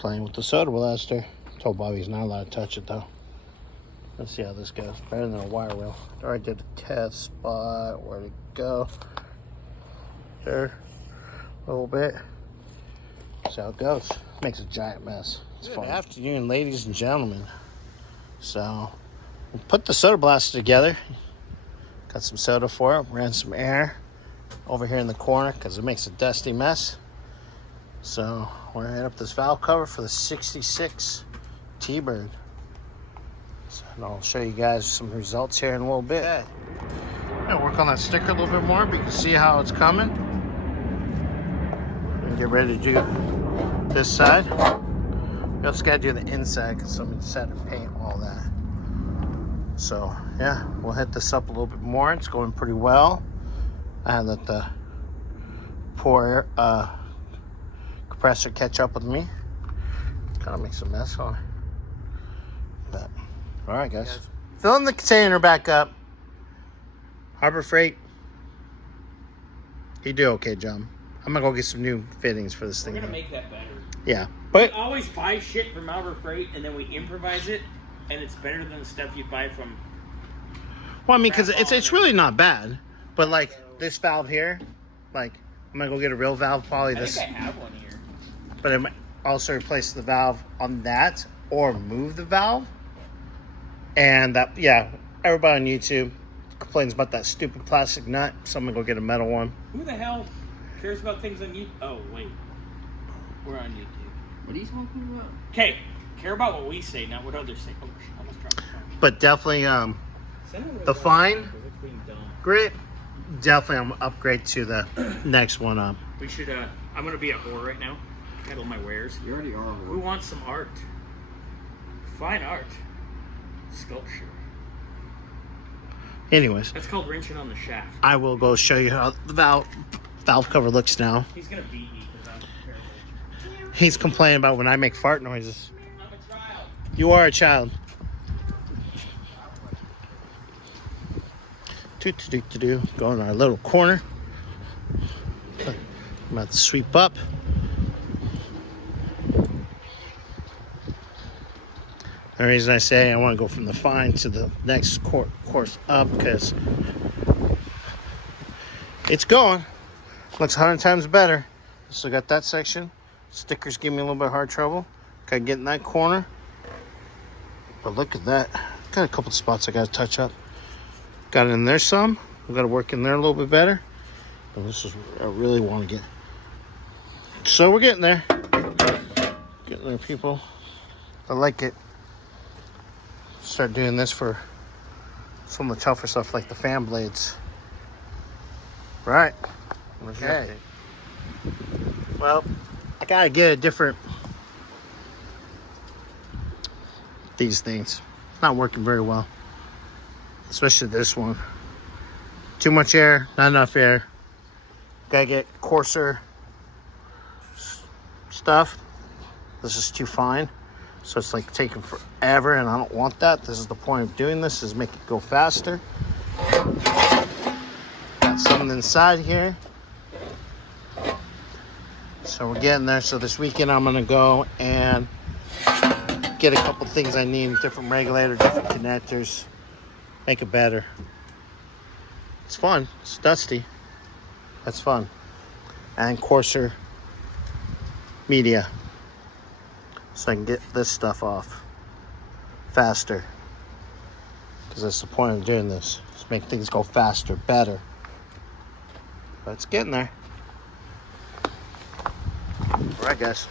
playing with the soda blaster. Told Bobby he's not allowed to touch it though. Let's see how this goes. Better than a wire wheel. I already did a test spot. Where'd it go? There. A little bit. See how it goes. Makes a giant mess. It's fun. Good afternoon, ladies and gentlemen. So, we'll put the soda blaster together. Got some soda for it. Ran some air over here in the corner because it makes a dusty mess. So, we're going to hit up this valve cover for the 66 T-Bird. So, and I'll show you guys some results here in a little bit. Okay. I'm going to work on that sticker a little bit more, but you can see how it's coming. And get ready to do this side. You also got to do the inside because somebody decided to paint all that. So, yeah, we'll hit this up a little bit more. It's going pretty well. I had let the poor compressor catch up with me. Kind of makes a mess, huh? But, all right, guys. Filling the container back up. Harbor Freight. You do okay, John. I'm going to go get some new fittings for this thing. We're going to make that better. Yeah. But we always buy shit from Harbor Freight, and then we improvise it, and it's better than the stuff you buy from... Well, I mean, because it's really not bad. But, like, this valve here, like, I'm going to go get a real valve, probably this. I think I have one here. But I might also replace the valve on that or move the valve. And that, yeah, everybody on YouTube complains about that stupid plastic nut. So I'm going to go get a metal one. Who the hell cares about things on YouTube? Oh, wait. We're on YouTube. What are you talking about? Okay, care about what we say, not what others say. Oh, shit, I almost dropped the phone. But definitely, the fine grit, definitely I'm gonna upgrade to the next one up. We should, I'm going to be a whore right now. Got all my wares. You already are a whore. We want some art. Fine art. Sculpture. Anyways. That's called wrenching on the shaft. I will go show you how the valve cover looks now. He's going to beat me because I'm terrible. He's complaining about when I make fart noises. I'm a child. You are a child. Go in our little corner. I'm about to sweep up. The reason I say I want to go from the fine to the next course up because it's going. Looks 100 times better. Still got that section. Stickers give me a little bit of hard trouble. Gotta get in that corner. But look at that. Got a couple spots I gotta touch up. Got it in there some. We gotta work in there a little bit better. And this is what I really want to get. So we're getting there. Getting there, people. I like it. Start doing this for some of the tougher stuff like the fan blades. Right. Okay. Well, I gotta get a different these things. It's not working very well. Especially this one. Too much air, not enough air. Gotta get coarser stuff. This is too fine. So it's like taking forever and I don't want that. This is the point of doing this, is make it go faster. Got something inside here. So we're getting there. So this weekend I'm gonna go and get a couple things I need, different regulator, different connectors, make it better. It's fun, it's dusty. That's fun. And coarser media. So I can get this stuff off faster. Because that's the point of doing this. Is make things go faster, better. But it's getting there. All right, guys.